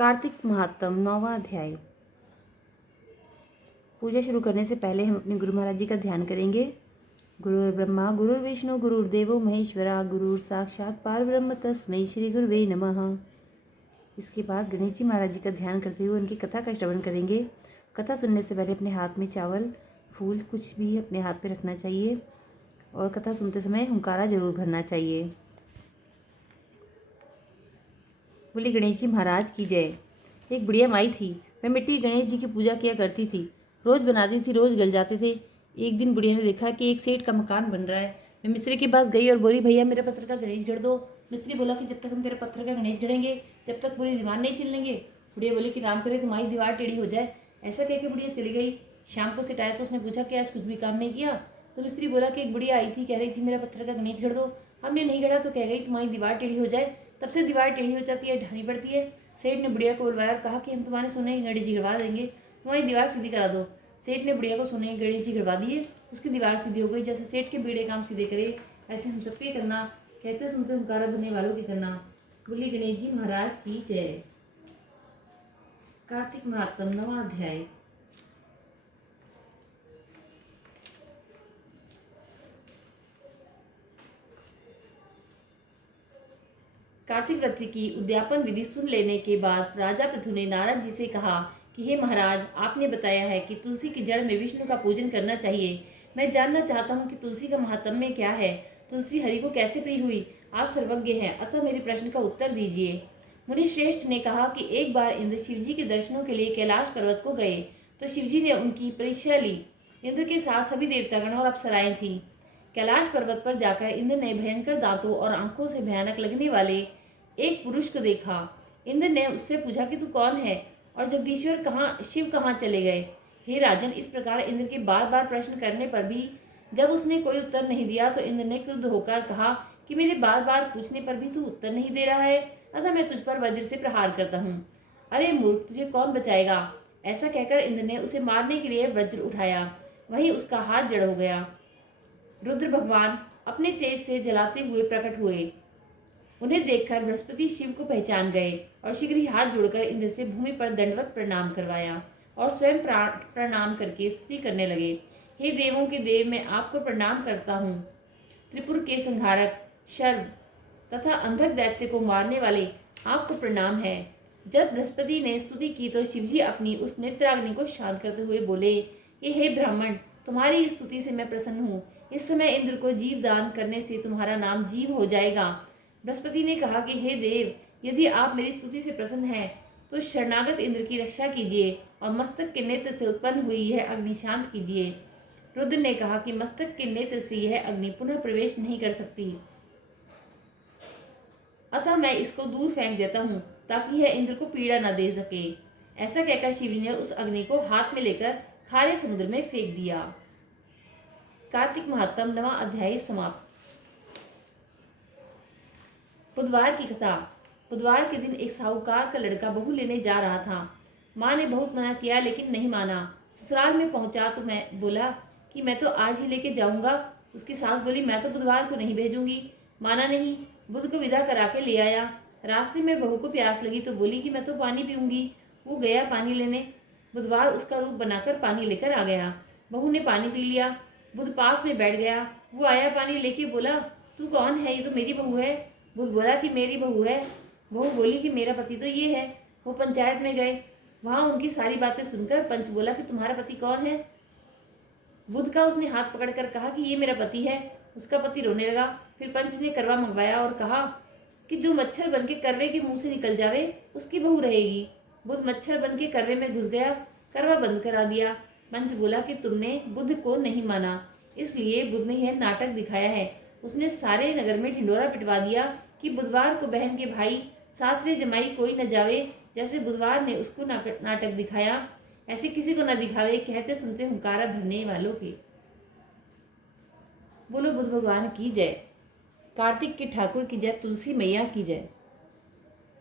कार्तिक महात्म 9वां अध्याय। पूजा शुरू करने से पहले हम अपने गुरु महाराज जी का ध्यान करेंगे। गुरुर् ब्रह्मा गुरुर्विष्णु गुरुर्देवो महेश्वरा गुरुर् साक्षात पारब्रह्म तस्मै श्री गुरुवे नमः। इसके बाद गणेश जी महाराज जी का ध्यान करते हुए उनकी कथा का श्रवण करेंगे। कथा सुनने से पहले अपने हाथ में चावल फूल कुछ भी अपने हाथ में रखना चाहिए और कथा सुनते समय हुंकारा जरूर भरना चाहिए। बोले गणेश जी महाराज की जय। एक बुढ़िया माई थी। मैं मिट्टी गणेश जी की पूजा किया करती थी। रोज़ बनाती थी, रोज़ गल जाते थे। एक दिन बुढ़िया ने देखा कि एक सेठ का मकान बन रहा है। मैं मिस्त्री के पास गई और बोली, भैया मेरे पत्थर का गणेश गढ़ दो। मिस्त्री बोला कि जब तक हम तेरे पत्थर का गणेश गढ़ेंगे जब तक पूरी दीवार नहीं चिल्लेंगे। बुढ़िया बोली कि राम करे तुम्हारी दीवार टेढ़ी हो जाए। ऐसा कह के बुढ़िया चली गई। शाम को सेठ आया तो उसने पूछा कि आज कुछ भी काम नहीं किया। तो मिस्त्री बोला कि एक बुढ़िया आई थी, कह रही थी मेरा पत्थर का गणेश गढ़ दो। हमने नहीं गढ़ा तो कह गई तुम्हारी दीवार टेढ़ी हो जाए। तब से दीवार टेढ़ी हो जाती है, ढानी पड़ती है। सेठ ने बुढ़िया को बुलवाया और कहा कि हम तुम्हारे सोने की गणेश जी गढ़वा देंगे, तुम्हारी दीवार सीधी करा दो। सेठ ने बुढ़िया को सोने की गणेश जी गढ़वा दिए। उसकी दीवार सीधी हो गई। जैसे सेठ के बीड़े काम सीधे करे ऐसे हम सबके करना। कहते सुनते हुंकारा भरने वालों के करना। बोली गणेश जी महाराज की जय। कार्तिक महात्म 9वां अध्याय। कार्तिक व्रत की उद्यापन विधि सुन लेने के बाद राजा पृथु ने नारद जी से कहा कि हे महाराज, आपने बताया है कि तुलसी की जड़ में विष्णु का पूजन करना चाहिए। मैं जानना चाहता हूँ कि तुलसी का महात्म्य क्या है। तुलसी हरि को कैसे प्रिय हुई? आप सर्वज्ञ हैं, अतः मेरे प्रश्न का उत्तर दीजिए। मुनि श्रेष्ठ ने कहा कि एक बार इंद्र शिवजी के दर्शनों के लिए कैलाश पर्वत को गए तो शिवजी ने उनकी परीक्षा ली। इंद्र के साथ सभी देवतागण और अप्सराएं थीं। कैलाश पर्वत पर जाकर इंद्र ने भयंकर दांतों और आंखों से भयानक लगने वाले एक पुरुष को देखा। इंद्र ने उससे पूछा कि तू कौन है और जगदीश्वर शिव कहाँ चले गए? हे राजन, इस प्रकार इंद्र के बार बार प्रश्न करने पर भी जब उसने कोई उत्तर नहीं दिया तो इंद्र ने क्रुद्ध होकर कहा कि मेरे बार बार पूछने पर भी तू उत्तर नहीं दे रहा है, अतः मैं तुझ पर वज्र से प्रहार करता हूँ। अरे मूर्ख, तुझे कौन बचाएगा? ऐसा कहकर इंद्र ने उसे मारने के लिए वज्र उठाया। वहीं उसका हाथ जड़ हो गया। रुद्र भगवान अपने तेज से जलाते हुए प्रकट हुए। उन्हें देखकर बृहस्पति शिव को पहचान गए और शीघ्र ही हाथ जोड़कर इंद्र से भूमि पर दंडवत प्रणाम करवाया और स्वयं प्रणाम करके स्तुति करने लगे। हे देवों के देव, मैं आपको प्रणाम करता हूँ। त्रिपुर के संहारक, शर्व तथा अंधक दैत्य को मारने वाले, आपको प्रणाम है। जब बृहस्पति ने स्तुति की तो शिवजी अपनी उस नेत्राग्नि को शांत करते हुए बोले, ये हे ब्राह्मण, तुम्हारी स्तुति से मैं प्रसन्न हूँ। इस समय इंद्र को जीव दान करने से तुम्हारा नाम जीव हो जाएगा। बृहस्पति ने कहा कि हे देव, यदि आप मेरी स्तुति से प्रसन्न हैं तो शरणागत इंद्र की रक्षा कीजिए और मस्तक के नेत्र से उत्पन्न हुई यह अग्नि शांत कीजिए। रुद्र ने कहा कि मस्तक के नेत्र से यह अग्नि पुनः प्रवेश नहीं कर सकती, अतः मैं इसको दूर फेंक देता हूँ ताकि यह इंद्र को पीड़ा न दे सके। ऐसा कहकर शिव ने उस अग्नि को हाथ में लेकर खारे समुद्र में फेंक दिया। कार्तिक महात्म 9वां अध्याय समाप्त। बुधवार की कथा। बुधवार के दिन एक साहूकार का लड़का बहू लेने जा रहा था। माँ ने बहुत मना किया लेकिन नहीं माना। ससुराल में पहुंचा तो मैं बोला कि मैं तो आज ही लेके जाऊंगा। उसकी सास बोली, मैं तो बुधवार को नहीं भेजूंगी। माना नहीं। बुध को विदा करा के ले आया। रास्ते में बहू को प्यास लगी तो बोली कि मैं तो पानी पीऊंगी। वो गया पानी लेने। बुधवार उसका रूप बनाकर पानी लेकर आ गया। बहू ने पानी पी लिया। बुध पास में बैठ गया। वो आया पानी लेके, बोला, तू कौन है? ये तो मेरी बहू है। बुध बोला कि मेरी बहू है। बहू बोली कि मेरा पति तो ये है। वो पंचायत में गए। वहां उनकी सारी बातें सुनकर पंच बोला कि तुम्हारा पति कौन है? बुध का उसने हाथ पकड़कर कहा कि ये मेरा पति है। उसका पति रोने लगा। फिर पंच ने करवा मंगवाया और कहा कि जो मच्छर बन के करवे के मुंह से निकल जावे उसकी बहू रहेगी। बुध मच्छर बन के करवे में घुस गया। करवा बंद करा दिया। पंच बोला कि तुमने बुध को नहीं माना, इसलिए बुध ने यह नाटक दिखाया है। उसने सारे नगर में ढिंडोरा पिटवा दिया कि बुधवार को बहन के भाई सासरे जमाई कोई न जावे। जैसे बुधवार ने उसको नाटक दिखाया ऐसे किसी को न दिखावे। कहते सुनते हुंकारा भरने वालों के। बोलो बुध भगवान की जय। कार्तिक के ठाकुर की जय। तुलसी मैया की जय।